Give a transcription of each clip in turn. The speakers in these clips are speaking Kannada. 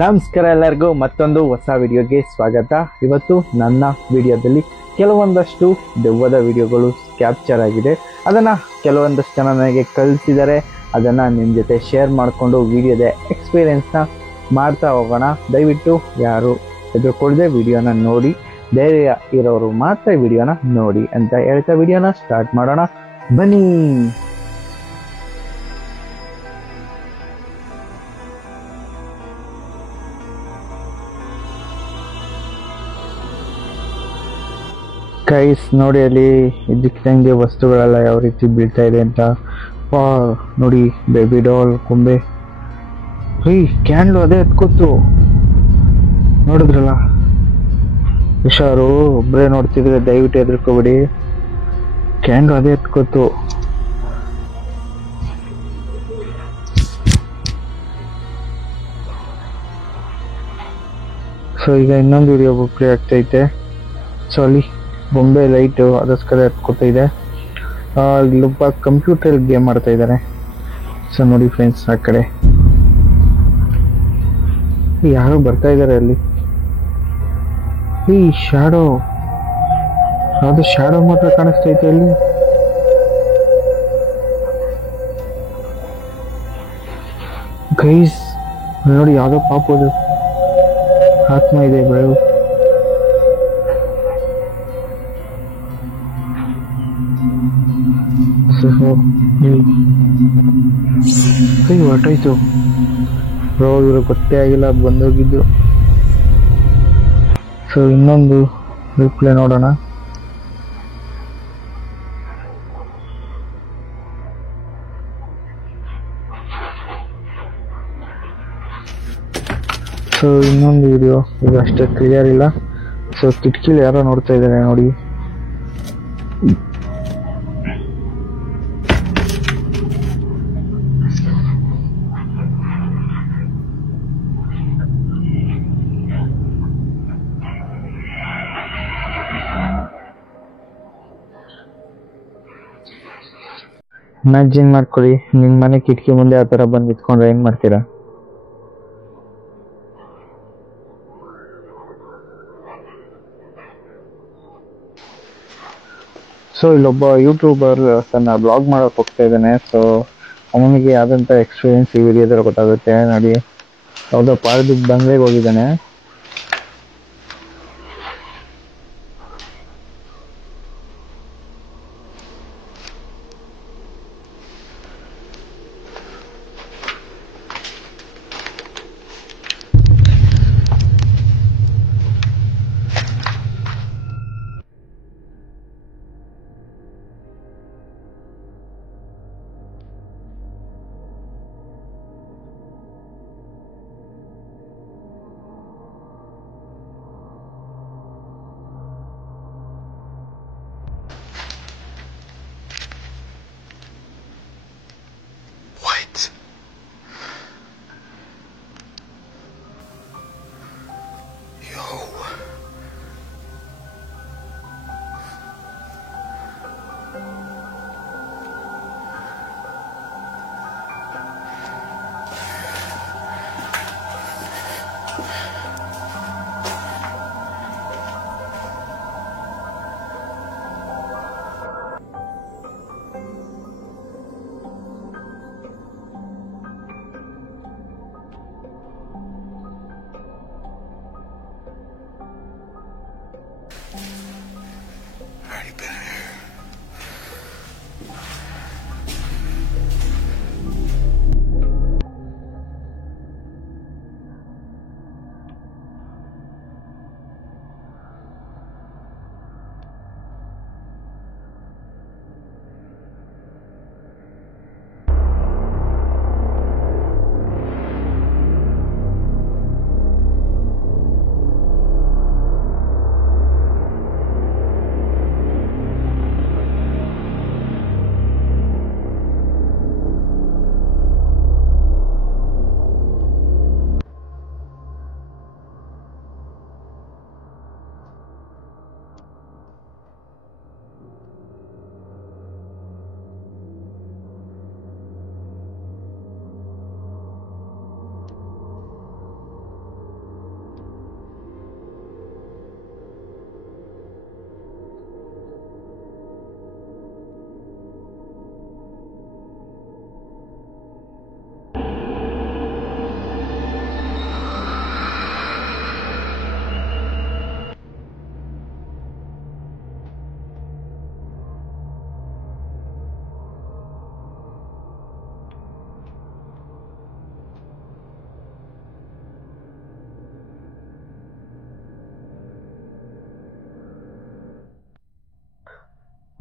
ನಮಸ್ಕಾರ ಎಲ್ಲರಿಗೂ ಮತ್ತೊಂದು ಹೊಸ ವಿಡಿಯೋಗೆ ಸ್ವಾಗತ. ಇವತ್ತು ನನ್ನ ವಿಡಿಯೋದಲ್ಲಿ ಕೆಲವೊಂದಷ್ಟು ದೆವ್ವದ ವಿಡಿಯೋಗಳು ಕ್ಯಾಪ್ಚರ್ ಆಗಿದೆ. ಅದನ್ನು ಕೆಲವೊಂದಷ್ಟು ಜನ ನನಗೆ ಕಳಿಸಿದ್ದಾರೆ. ಅದನ್ನು ನಿಮ್ಮ ಜೊತೆ ಶೇರ್ ಮಾಡಿಕೊಂಡು ವಿಡಿಯೋದ ಎಕ್ಸ್ಪೀರಿಯೆನ್ಸ್ನ ಮಾಡ್ತಾ ಹೋಗೋಣ. ದಯವಿಟ್ಟು ಯಾರು ಹೆದರ್ಕೊಳ್ಳದೆ ವಿಡಿಯೋನ ನೋಡಿ, ಧೈರ್ಯ ಇರೋರು ಮಾತ್ರ ವಿಡಿಯೋನ ನೋಡಿ ಅಂತ ಹೇಳ್ತಾ ವಿಡಿಯೋನ ಸ್ಟಾರ್ಟ್ ಮಾಡೋಣ. ಬನ್ನಿ. ಗೈಸ್ ನೋಡಿ, ಅಲ್ಲಿ ಇದ್ದಕ್ಕಿದ್ದಂಗೆ ವಸ್ತುಗಳೆಲ್ಲ ಯಾವ ರೀತಿ ಬೀಳ್ತಾ ಇದೆ ಅಂತ. ನೋಡಿ, ಬೇಬಿ ಡಾಲ್, ಕೊಂಬೆ, ಕ್ಯಾಂಡ್ಲು ಅದೇ ಎತ್ಕೊತ್ತು. ನೋಡಿದ್ರಲ್ಲ, ಹುಷಾರು, ಒಬ್ಬರೇ ನೋಡ್ತಿದ್ರೆ ದಯವಿಟ್ಟು ಹೆದರ್ಕೋಬೇಡಿ. ಕ್ಯಾಂಡ್ಲು ಅದೇ ಎತ್ಕೊತ್ತು. ಸೊ ಈಗ ಇನ್ನೊಂದು ವಿಡಿಯೋ ಪ್ಲೇ ಆಗ್ತೈತೆ. ಸೊ ಅಲ್ಲಿ ಬೊಂಬೆ ಲೈಟು ಅದಕ್ಕೋಸ್ಕರ ಎತ್ಕೊತಾ ಇದೆ. ಇಲ್ಲೊಬ್ಬ ಕಂಪ್ಯೂಟರ್ ಗೇಮ್ ಮಾಡ್ತಾ ಇದ್ದಾರೆ. ಸೊ ನೋಡಿ ಫ್ರೆಂಡ್ಸ್, ಆ ಕಡೆ ಯಾರು ಬರ್ತಾ ಇದ್ದಾರೆ. ಅಲ್ಲಿ ಶಾಡೋ, ಅದು ಶಾಡೋ ಮಾತ್ರ ಕಾಣಿಸ್ತೈತೆ ಅಲ್ಲಿ. ಗೈಸ್ ನೋಡಿ, ಯಾವುದೋ ಪಾಪದು ಆತ್ಮ ಇದೆ ಬೆಳಗು. ಹೊರಟಾಯ್ತು ಬ್ರೋ, ಇವರು ಗೊತ್ತೇ ಆಗಿಲ್ಲ, ಬಂದೋಗಿದ್ದು. ಸೊ ಇನ್ನೊಂದು ರಿಪ್ಲೈ ನೋಡೋಣ. ಸೊ ಇನ್ನೊಂದು ವಿಡಿಯೋ, ಇದು ಅಷ್ಟೇ ಕ್ಲಿಯರ್ ಇಲ್ಲ. ಸೊ ಕಿಟಕಿಲಿ ಯಾರೋ ನೋಡ್ತಾ ಇದ್ದಾರೆ ನೋಡಿ. ಇಮ್ಯಾಜಿನ್ ಮಾಡ್ಕೊಳ್ಳಿ, ನಿಮ್ಮ ಮನೆ ಕಿಟಕಿ ಮುಂದೆ ಆ ಥರ ಬಂದು ನಿಂತ್ಕೊಂಡ್ರೆ ಏನು ಮಾಡ್ತೀರಾ? ಸೊ ಇಲ್ಲೊಬ್ಬ ಯೂಟ್ಯೂಬರ್ ತನ್ನ ಬ್ಲಾಗ್ ಮಾಡೋಕೆ ಹೋಗ್ತಾ ಇದ್ದಾನೆ. ಸೊ ಅವನಿಗೆ ಆದಂಥ ಎಕ್ಸ್ಪೀರಿಯನ್ಸ್ ಈ ವಿಡಿಯೋದಲ್ಲಿ ಗೊತ್ತಾಗುತ್ತೆ ನೋಡಿ. ಯಾವುದೋ ಪಾರ್ಕ್ ಬಂಗ್ಲೆಗೆ ಹೋಗಿದ್ದಾನೆ.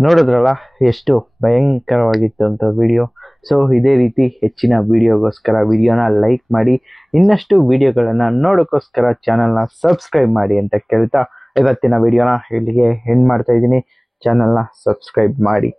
ನೋಡಿದ್ರಲ್ಲ ಎಷ್ಟು ಭಯಂಕರವಾಗಿತ್ತು ಅಂತ ವಿಡಿಯೋ. ಸೊ ಇದೇ ರೀತಿ ಹೆಚ್ಚಿನ ವಿಡಿಯೋಗೋಸ್ಕರ ವಿಡಿಯೋನ ಲೈಕ್ ಮಾಡಿ, ಇನ್ನಷ್ಟು ವಿಡಿಯೋಗಳನ್ನು ನೋಡೋಕ್ಕೋಸ್ಕರ ಚಾನಲ್ನ ಸಬ್ಸ್ಕ್ರೈಬ್ ಮಾಡಿ ಅಂತ ಕೇಳ್ತಾ ಇವತ್ತಿನ ವಿಡಿಯೋನ ಇಲ್ಲಿಗೆ ಎಂಡ್ ಮಾಡ್ತಾ ಇದ್ದೀನಿ. ಚಾನಲ್ನ ಸಬ್ಸ್ಕ್ರೈಬ್ ಮಾಡಿ.